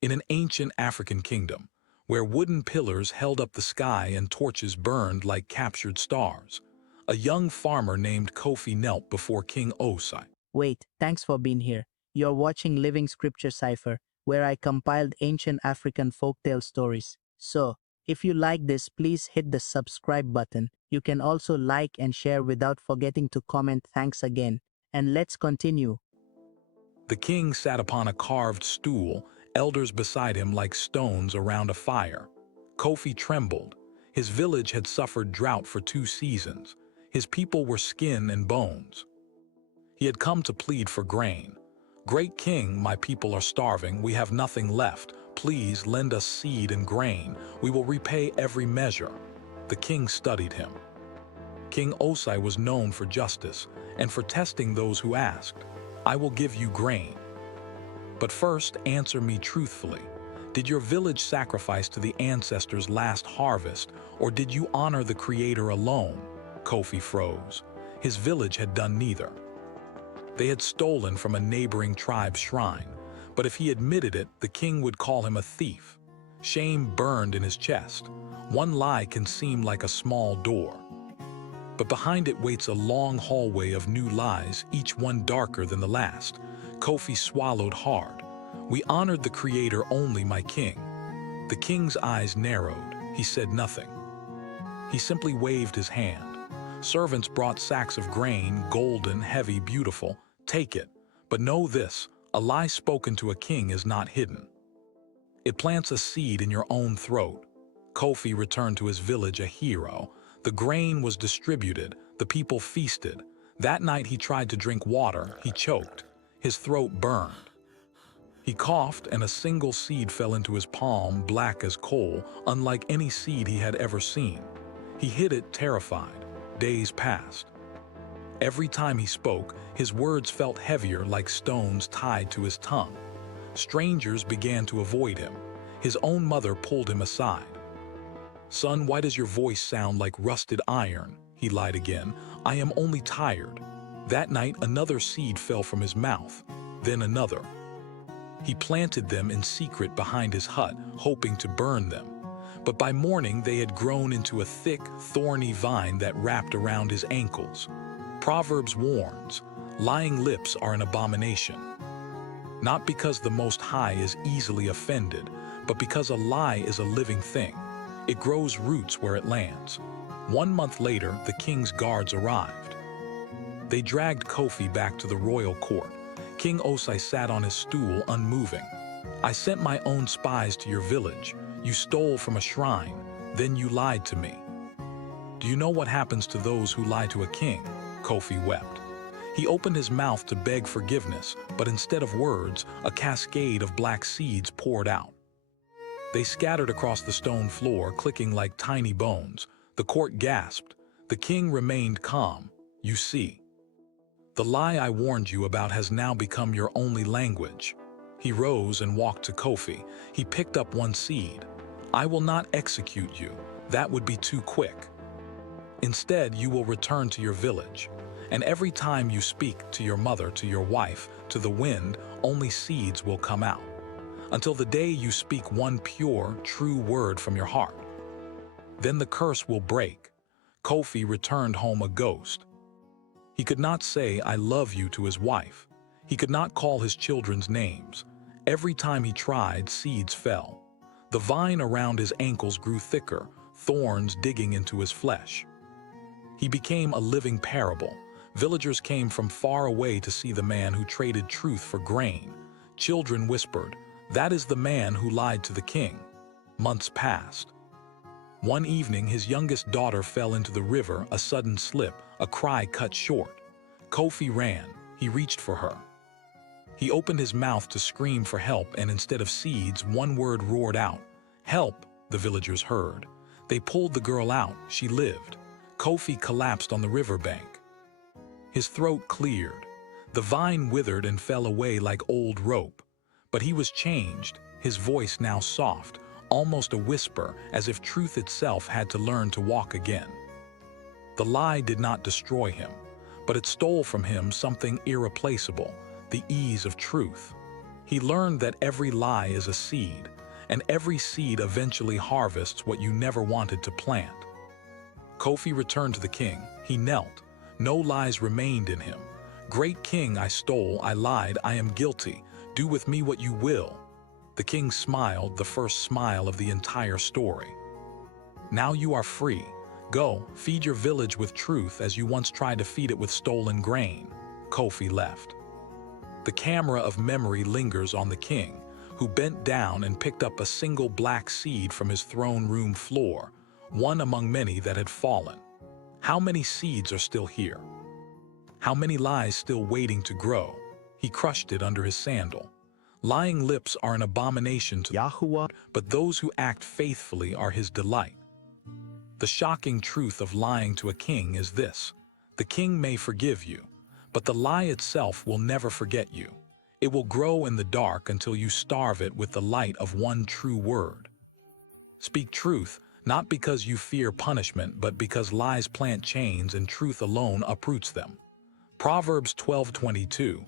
In an ancient African kingdom, where wooden pillars held up the sky and torches burned like captured stars, a young farmer named Kofi knelt before King Osai. Wait, thanks for being here. You're watching Living Scripture Cipher, where I compiled ancient African folktale stories. So, if you like this, please hit the subscribe button. You can also like and share without forgetting to comment. Thanks again. And let's continue. The king sat upon a carved stool, elders beside him like stones around a fire. Kofi trembled. His village had suffered drought for 2 seasons. His people were skin and bones. He had come to plead for grain. "Great king, my people are starving. We have nothing left. Please lend us seed and grain. We will repay every measure." The king studied him. King Osai was known for justice and for testing those who asked. "I will give you grain. But first, answer me truthfully. Did your village sacrifice to the ancestors' last harvest, or did you honor the Creator alone?" Kofi froze. His village had done neither. They had stolen from a neighboring tribe's shrine, but if he admitted it, the king would call him a thief. Shame burned in his chest. One lie can seem like a small door, but behind it waits a long hallway of new lies, each one darker than the last. Kofi swallowed hard. "We honored the Creator only, my king." The king's eyes narrowed. He said nothing. He simply waved his hand. Servants brought sacks of grain, golden, heavy, beautiful. "Take it. But know this, a lie spoken to a king is not hidden. It plants a seed in your own throat." Kofi returned to his village a hero. The grain was distributed, the people feasted. That night he tried to drink water, he choked. His throat burned. He coughed and a single seed fell into his palm, black as coal, unlike any seed he had ever seen. He hid it, terrified. Days passed. Every time he spoke, his words felt heavier, like stones tied to his tongue. Strangers began to avoid him. His own mother pulled him aside. "Son, why does your voice sound like rusted iron?" He lied again. "I am only tired." That night, another seed fell from his mouth, then another. He planted them in secret behind his hut, hoping to burn them. But by morning, they had grown into a thick, thorny vine that wrapped around his ankles. Proverbs warns, lying lips are an abomination. Not because the Most High is easily offended, but because a lie is a living thing. It grows roots where it lands. 1 month later, the king's guards arrived. They dragged Kofi back to the royal court. King Osai sat on his stool, unmoving. "I sent my own spies to your village. You stole from a shrine, then you lied to me. Do you know what happens to those who lie to a king?" Kofi wept. He opened his mouth to beg forgiveness, but instead of words, a cascade of black seeds poured out. They scattered across the stone floor, clicking like tiny bones. The court gasped. The king remained calm. "You see, the lie I warned you about has now become your only language." He rose and walked to Kofi. He picked up one seed. "I will not execute you. That would be too quick. Instead, you will return to your village. And every time you speak to your mother, to your wife, to the wind, only seeds will come out. Until the day you speak one pure, true word from your heart. Then the curse will break." Kofi returned home a ghost. He could not say, "I love you" to his wife. He could not call his children's names. Every time he tried, seeds fell. The vine around his ankles grew thicker, thorns digging into his flesh. He became a living parable. Villagers came from far away to see the man who traded truth for grain. Children whispered, "That is the man who lied to the king." Months passed. One evening, his youngest daughter fell into the river, a sudden slip, a cry cut short. Kofi ran. He reached for her. He opened his mouth to scream for help, and instead of seeds, one word roared out. "Help!" the villagers heard. They pulled the girl out. She lived. Kofi collapsed on the riverbank. His throat cleared. The vine withered and fell away like old rope. But he was changed, his voice now soft, almost a whisper, as if truth itself had to learn to walk again. The lie did not destroy him, but it stole from him something irreplaceable, the ease of truth. He learned that every lie is a seed, and every seed eventually harvests what you never wanted to plant. Kofi returned to the king. He knelt. No lies remained in him. "Great king, I stole, I lied, I am guilty. Do with me what you will." The king smiled, the first smile of the entire story. "Now you are free. Go, feed your village with truth as you once tried to feed it with stolen grain." Kofi left. The camera of memory lingers on the king, who bent down and picked up a single black seed from his throne room floor, one among many that had fallen. How many seeds are still here? How many lies still waiting to grow? He crushed it under his sandal. Lying lips are an abomination to Yahuwah, but those who act faithfully are his delight. The shocking truth of lying to a king is this: the king may forgive you, but the lie itself will never forget you. It will grow in the dark until you starve it with the light of one true word. Speak truth, not because you fear punishment, but because lies plant chains and truth alone uproots them. Proverbs 12:22,